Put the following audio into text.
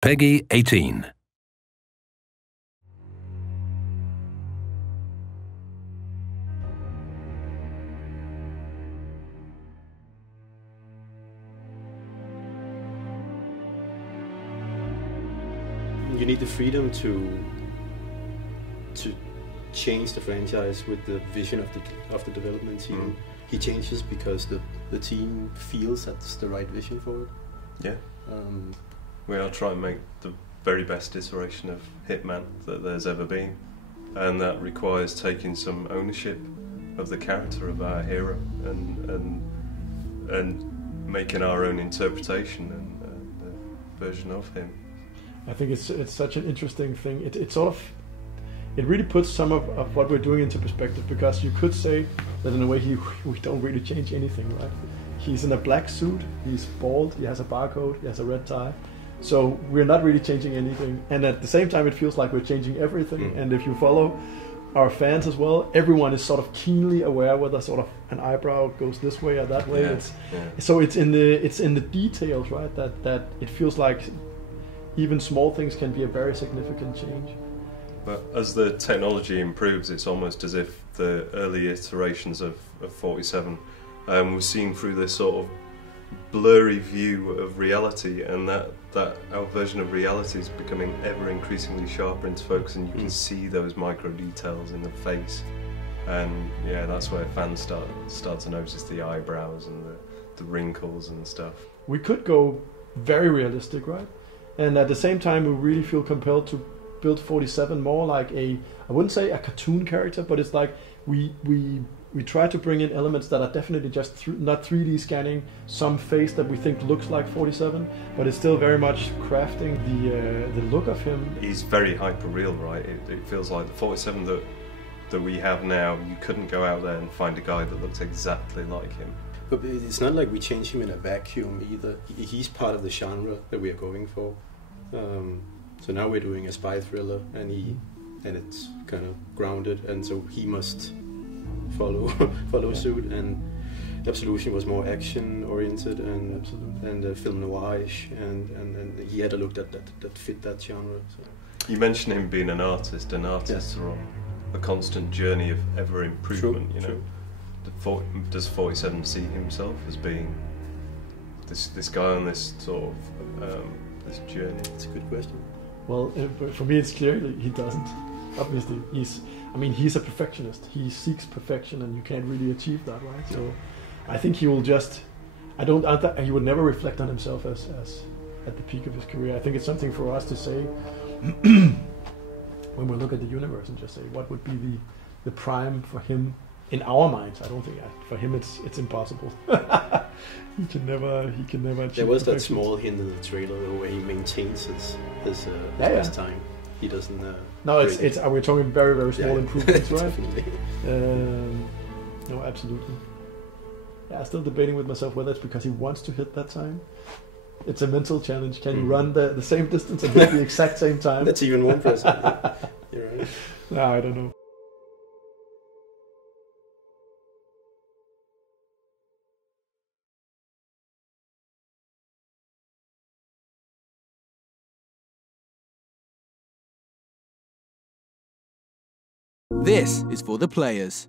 Peggy 18. You need the freedom to change the franchise with the vision of the development team. He changes because the team feels that's the right vision for it. Yeah. We are trying to make the very best iteration of Hitman that there's ever been, and that requires taking some ownership of the character of our hero and making our own interpretation and version of him. I think it's such an interesting thing. It really puts some of what we're doing into perspective, because you could say that in a way we don't really change anything, right? He's in a black suit, he's bald, he has a barcode, he has a red tie. So we're not really changing anything. And at the same time it feels like we're changing everything. And if you follow our fans as well, everyone is sort of keenly aware whether sort of an eyebrow goes this way or that way. So it's in the details, right? That it feels like even small things can be a very significant change. But as the technology improves, it's almost as if the early iterations of 47 were seen through this sort of blurry view of reality, and that our version of reality is becoming ever increasingly sharper into focus, and you can see those micro details in the face. And yeah, that's where fans start to notice the eyebrows and the wrinkles and stuff. We could go very realistic, right? And at the same time we really feel compelled to build 47 more like I wouldn't say a cartoon character, but it's like we try to bring in elements that are definitely just not 3D scanning some face that we think looks like 47, but it's still very much crafting the look of him. He's very hyper-real, right? It feels like the 47 that we have now, you couldn't go out there and find a guy that looks exactly like him. But it's not like we change him in a vacuum either. He's part of the genre that we are going for. So now we're doing a spy thriller, and it's kind of grounded, and so he must follow suit. And Absolution was more action oriented and film noirish, and he had a look that fit that genre. So. You mentioned him being an artist, and artists are on a constant journey of ever improvement. True. Does 47 see himself as being this guy on this sort of this journey? It's a good question. Well, for me it's clear that he doesn't. Obviously, he's a perfectionist. He seeks perfection, and you can't really achieve that, right? So, I think he will just. He would never reflect on himself as at the peak of his career. I think it's something for us to say when we look at the universe and just say what would be the prime for him in our minds. I don't think for him it's impossible. He can never achieve. There was perfection. that small hint in the trailer where he maintains his time. He doesn't. No, we're talking very, very small improvements, right? Definitely. No, absolutely. Yeah, I'm still debating with myself whether it's because he wants to hit that time. It's a mental challenge. Can you run the same distance and hit the exact same time? That's even more impressive. You're right. No, I don't know. This is for the players.